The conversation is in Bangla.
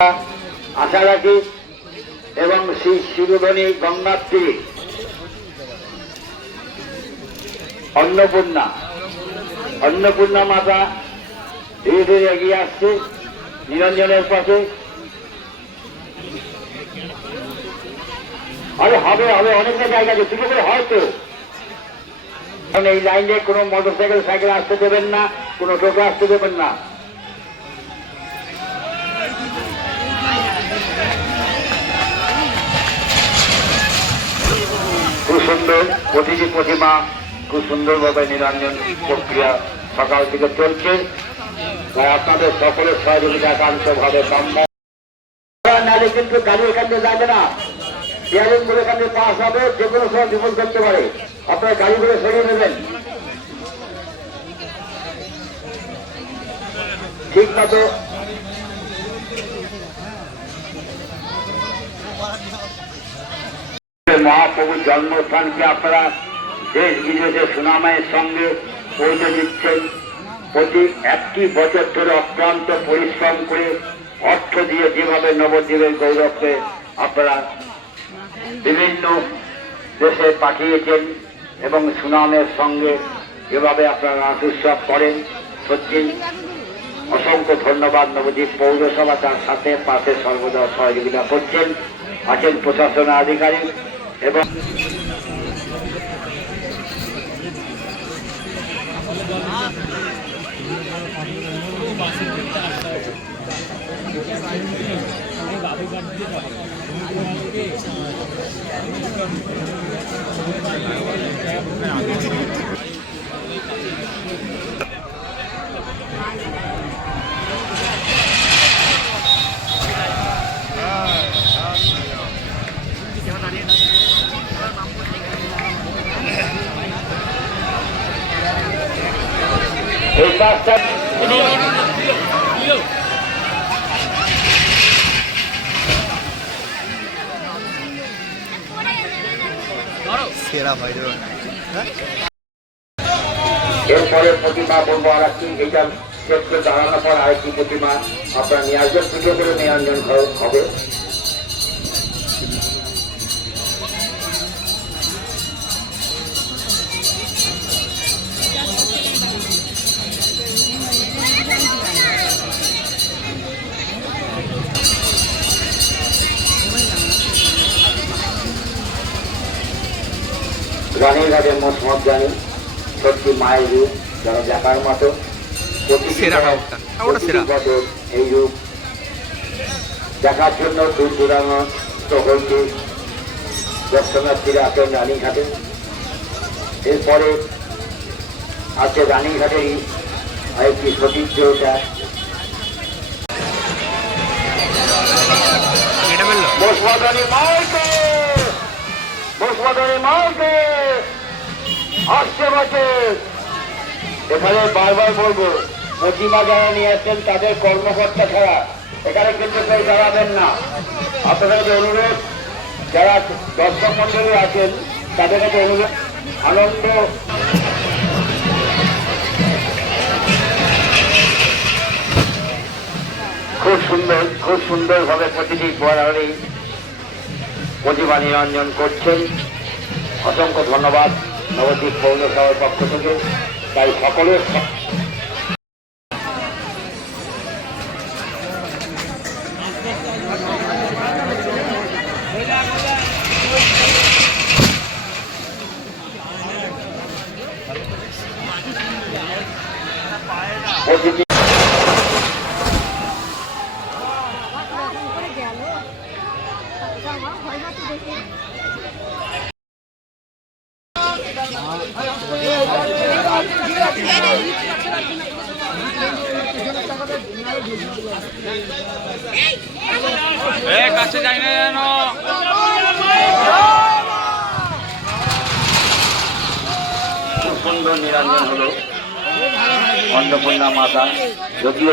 আশা রাখি এবং শ্রী শিরোধনী গঙ্গার তীরে অন্নপূর্ণা মাতা ধীরে ধীরে এগিয়ে আসছে নিরঞ্জনের পথে। আরে হবে হবে, অনেকটা জায়গা আছে, দুটো করে হয়তো। কারণ এই লাইনে কোনো মোটরসাইকেল সাইকেল আসতে দেবেন না, কোনো টোটো আসতে দেবেন না। খুব সুন্দর প্রতিটি প্রতিমা, খুব সুন্দরভাবে নিরঞ্জন প্রক্রিয়া সকাল থেকে চলছে। তাই আপনাদের সকলের সহযোগিতা একান্তভাবে কাম্য। নালে কিন্তু গাড়ি এখান থেকে যাবে না, বিয়ারিং গুলো এখান থেকে পাস হবে, যে কোনো সময় বিপদ করতে পারে। আপনার গাড়িগুলো সরিয়ে নেবেন ঠিক মতো। মহাপ্রভুর জন্মস্থানকে আপনারা দেশ বিদেশে সুনামের সঙ্গে পৌঁছে দিচ্ছেন। প্রতি একটি বছর ধরে অক্লান্ত পরিশ্রম করে অর্থ দিয়ে যেভাবে নবদ্বীপের গৌরবকে আপনারা বিভিন্ন দেশে পাঠিয়েছেন এবং সুনামের সঙ্গে যেভাবে আপনারা রাস উৎসব করেন, সত্যি অসংখ্য ধন্যবাদ। নবদ্বীপ পৌরসভা তার সাথে পাশে সর্বদা সহযোগিতা করছেন, আছেন প্রশাসনের আধিকারিক এবং এই কাজটা এরপরে প্রতিমা বলবো আর একটি, এটা ক্ষেত্রে দাঁড়ানোর পর আরেকটি প্রতিমা আপনারা নিয়ে আসবেন, দুটো করে নিরঞ্জন হবে। রানীঘাটের মসমত জানি সত্যি মায়ের রূপ যারা দেখার মতো। এই রূপ দেখার জন্য দূর দূরান্ত হইতে দর্শনার্থীরা আসেন রানীঘাটে। এরপরে আছে রানীঘাটেরই আরেকটি সতীর্থ, ওটা মসমদানি মাইকে আসছে বছর। এখানে বারবার বলবো, প্রতিমা যারা নিয়ে আসছেন তাদের কর্মকর্তা ছাড়া এখানে কিন্তু কেউ দাঁড়াবেন না। আপনাদের অনুরোধ, যারা দর্শক মন্ডলী আছেন তাদের কাছে অনুরোধ, আনন্দ খুব সুন্দরভাবে প্রতিটি বরাবরই প্রতিমা নিরঞ্জন করছেন। অসংখ্য ধন্যবাদ নবদ্বীপ পৌরসভার পক্ষ থেকে। তাই সকলের প্রতিটি কাছে যাই না যেন। খুব সুন্দর নিরঞ্জন হলো অন্নপূর্ণা মাতা, যদিও